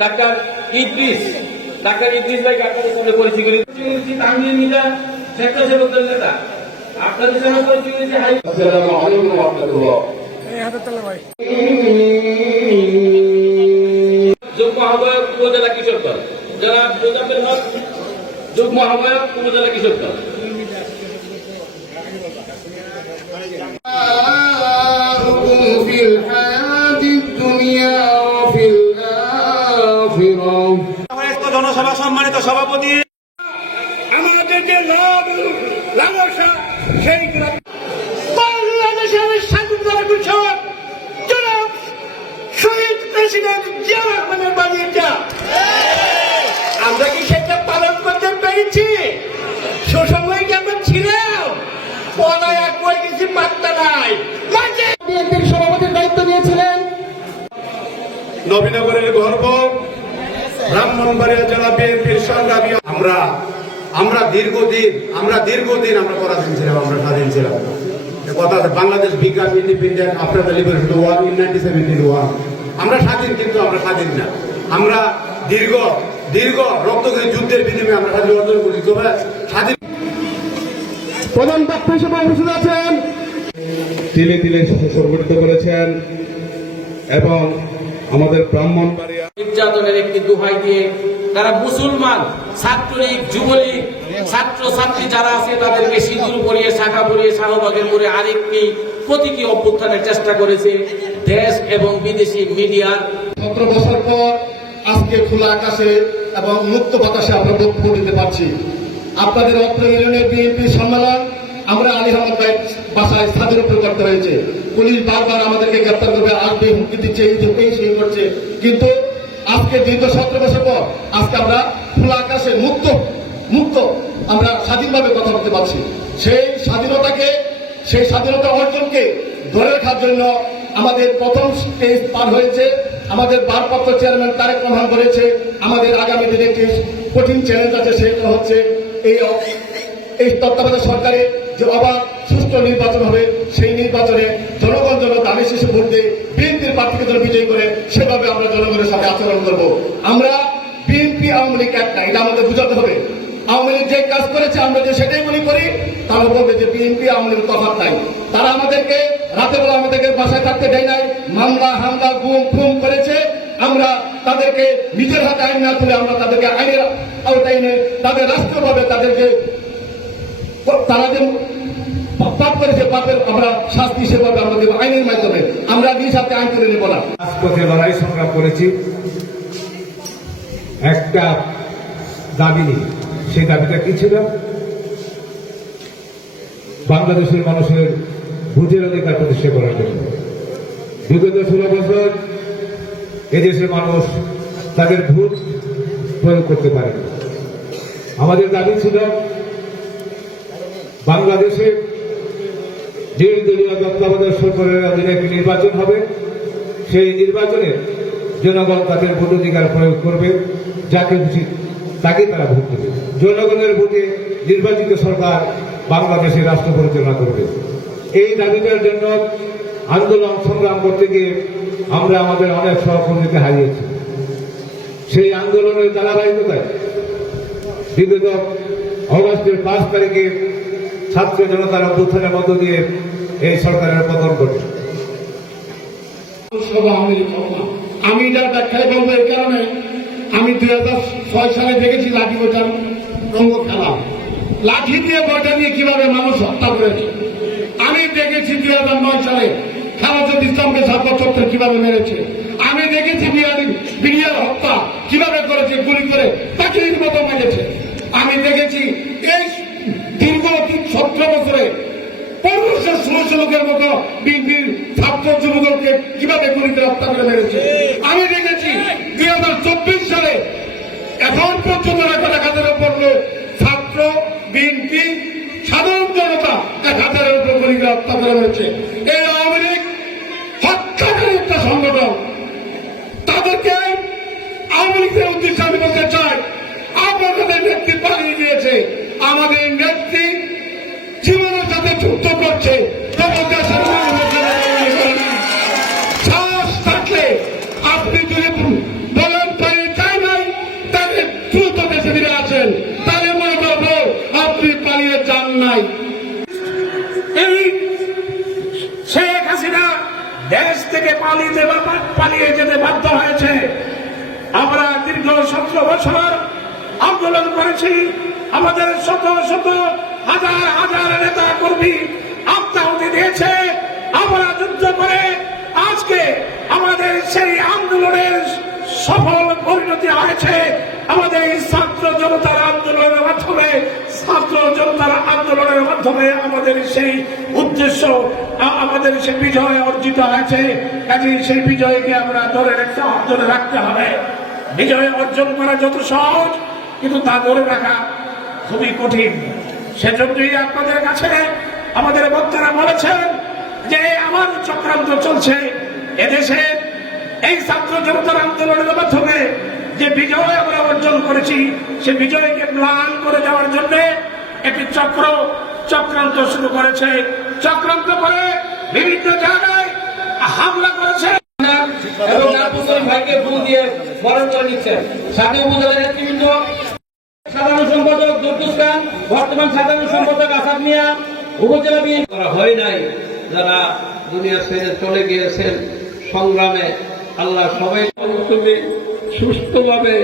Doctor Idris ভাই আপনাদের সামনে পরিচয় করি। তামিল মিলা স্বেচ্ছাসেবকদের নেতা আপনাদের সামনে পরিচয় করেছি। আসসালামু আলাইকুম ওয়া রাহমাতুল্লাহ। যুগ্ম আহ্বায়ক উপজেলা কিশোর দল জনাব মোজাম্মেল হক, যুগ্ম আহ্বায়ক উপজেলা কিশোর দল। জনসভা সম্মানিত সভাপতি, আমাদের যে লালসা সেই বাংলাদেশের স্বাধীনতা ঘোষক জনাব শহীদ প্রেসিডেন্ট জিয়া রহমানের বাণীটা আমরা কি সেটা পালন করতে পেরেছি? সুসময় কি আমরা ছিলাম? পলায় এক বই কিছু পাত্তা নাই। বিএনপির সভাপতির দায়িত্ব নিয়েছিলেন নবীনগরের গর্ব ব্রাহ্মণবাড়িয়া জেলা বিএনপির সংগ্রামী। আমরা দীর্ঘদিন আমরা পরাধীন ছিলাম, আমরা স্বাধীন ছিলাম। কথা আছে বাংলাদেশ বিজ্ঞান independent after the liberation war in 1971। আমরা স্বাধীন, কিন্তু আমরা স্বাধীন না। আমরা দীর্ঘ রক্তক্ষয়ী যুদ্ধের বিনিময়ে আমরা স্বাধীন অর্জন করি। তবে স্বাধীন প্রধান বক্তা হিসেবে উপস্থিত আছেন, তিলে তিলে সংগঠিত করেছেন এবং আমাদের ব্রাহ্মণবাড়িয়া নির্যাতনের একটি দোহাই দিয়ে তারা মুসলমান ছাত্রলীগ, যুবলীগ, ছাত্র ছাত্রী যারা আছে তাদেরকে সিঁদুর পরিয়ে, শাখা পরিয়ে, শাহবাগের পরে আরেকটি প্রতীকী অভ্যুত্থানের চেষ্টা করেছে দেশ এবং বিদেশি মিডিয়ার। 17 বছর পর আজকে খোলা আকাশে এবং মুক্ত বাতাসে আমরা বক্তব্য দিতে পারছি। আপনাদের অত্র ইউনিয়নের বিএনপি সম্মেলন আমরা আলী আহমদ ভাইয়ের বাসায় ছাদের উপর করতে হয়েছে। পুলিশ বারবার আমাদেরকে গ্রেপ্তার করবে, আসবে, হুমকি দিচ্ছে, এই সেই করছে। কিন্তু আজকে দীর্ঘ 17 বছর পর আজকে আমরা খোলা আকাশে মুক্ত আমরা স্বাধীনভাবে কথা বলতে পারছি। সেই স্বাধীনতা অর্জনকে ধরে রাখার জন্য আমাদের প্রথম স্টেজ পার হয়েছে। আমাদের ভারপ্রাপ্ত চেয়ারম্যান তারেক রহমান বলেছে আমাদের আগামী দিনে একটি কঠিন চ্যালেঞ্জ আছে, সেটা হচ্ছে এই তত্ত্বাবধায়ক সরকারে যে অবাধ সুষ্ঠু নির্বাচন হবে, সেই নির্বাচনে জনগণ যেন দামি শেষে ভোট দিয়ে বিএনপির প্রার্থীকে যেন বিজয়ী করে, সেভাবে আমরা জনগণের সাথে আচরণ করব। আমরা বিএনপি আওয়ামী লীগ এক না, এটা আমাদের বুঝাতে হবে। আওয়ামী লীগ যে কাজ করেছে আমরা যে সেটাই মনে করি, তারা বলবে যে বিএনপি আওয়ামী লীগ তফাৎ নাই। তারা আমাদেরকে রাতের বেলা আমাদেরকে বাসায় থাকতে দেয় নাই, মামলা হামলা গুম খুন করেছে। আমরা তাদেরকে নিজের হাতে আইন না তুলে আমরা তাদেরকে আইনের আওতায় এনে তাদের রাষ্ট্রভাবে তাদেরকে তারা যে পাপ করেছে, পাপের আমরা শাস্তি সেভাবে আমরা দেব আইনের মাধ্যমে। আমরা নিজ হাতে আইন করে নেব না। রাজপথে লড়াই সংগ্রাম করেছি একটা দাবি নিয়ে। সেই দাবিটা কি ছিল? বাংলাদেশের মানুষের ভোটের অধিকার প্রতিষ্ঠা করার জন্য। বিগত 16 বছর এদেশের মানুষ তাদের ভোট প্রয়োগ করতে পারে। আমাদের দাবি ছিল বাংলাদেশে নির্দলীয় তত্ত্বাবধায়ক সরকারের অধীনে একটি নির্বাচন হবে। সেই নির্বাচনে জনগণ তাদের ভোটাধিকার প্রয়োগ করবে, যাকে খুশি তাকে তারা ভোট দেবে। জনগণের ভোটে নির্বাচিত সরকার বাংলাদেশের রাষ্ট্র পরিচালনা করবে। এই দাবিটার জন্য আন্দোলন সংগ্রাম করতে গিয়ে আমরা আমাদের অনেক সহকর্মীকে হারিয়েছি। সেই আন্দোলনের ধারাবাহিকতায় বিগত অগস্টের 5 তারিখে ছাত্র জনতার অভ্যুত্থানের মধ্য দিয়ে এই সরকারের পতন ঘটে। আমি এটার ব্যাখ্যায় বলবো এই কারণে, আমি 2006 সালে দেখেছি লাঠি বৈঠার রঙ্গ খেলা, লাঠি দিয়ে বৈঠা নিয়ে কিভাবে মানুষ হত্যা করেছে। আমি দেখেছি 2009 সালে খেলাচন্দ ইসলামকে ছাত্র চত্বর কিভাবে মেরেছে। আমি দেখেছি বিরিয়ার হত্যা কিভাবে করেছে, গুলি করে পাখির মতো মেরেছে। আমি দেখেছি এই দীর্ঘ 17 বছরে 1500-1600 লোকের মতো বিএনপির ছাত্র যুবদলকে কিভাবে গুলিতে হত্যা করে মেরেছে। আমি দেখেছি 2024 সালে এখন পর্যন্ত 1,000-এর উপর ছাত্র, বিএনপি, সাধারণ জনতা 1,000-এর উপর গুলিকে হত্যা করে মেরেছে। এই আওয়ামী লীগ হত্যাকারী একটা সংগঠন। তাদেরকে আওয়ামী লীগের উদ্দেশ্যে আমি বলতে চাই, আপনাদের নেত্রী পালিয়ে দিয়েছে। আমাদের নেত্রী জীবনের সাথে যুদ্ধ করছে। সাহস থাকলে আপনি যদি বলেন পালিয়ে যেতে বাধ্য হয়েছে। আমরা দীর্ঘ 17 বছর আন্দোলন করেছি, আমাদের শত শত হাজার হাজার নেতা কর্মী আত্মাহুতি দিয়েছে। আমরা যুদ্ধ করে আজকে আমাদের সেই আন্দোলনের সফল পরিণতি হয়েছে। আমাদের এই ছাত্র জনতার আন্দোলনের মাধ্যমে আমাদের সেই উদ্দেশ্য, আমাদের সেই বিজয় অর্জিত হয়েছে। কাজে সেই বিজয়কে আমরা ধরে রাখতে হবে। বিজয় অর্জন করা যত সহজ, কিন্তু তা ধরে রাখা খুবই কঠিন। সেজন্যই আপনাদের কাছে আমাদের বক্তারা বলেছেন যে আমার চক্রান্ত চলছে এদেশে। এই ছাত্র জনতার আন্দোলনের মাধ্যমে যে বিজয় আমরা অর্জন করেছি, সে বিজয়কে ম্লান করে যাওয়ার জন্য একটি চক্রান্ত শুরু করেছে। চক্রান্ত করে বিভিন্ন জায়গায় হামলা করেছে এবং নাফিসুল ভাইকে ফুল দিয়ে বরণ করে নিচ্ছেন। সাথে উপজেলা নেতৃবৃন্দ, সাধারণ সম্পাদক দুর্দুস খান, বর্তমান সাধারণ সম্পাদক আসাদ মিয়া, উপজেলা বিএনপি করা হয় নাই, যারা দুনিয়া ছেড়ে চলে গিয়েছেন সংগ্রামে। আল্লাহ সবাই সুস্থভাবে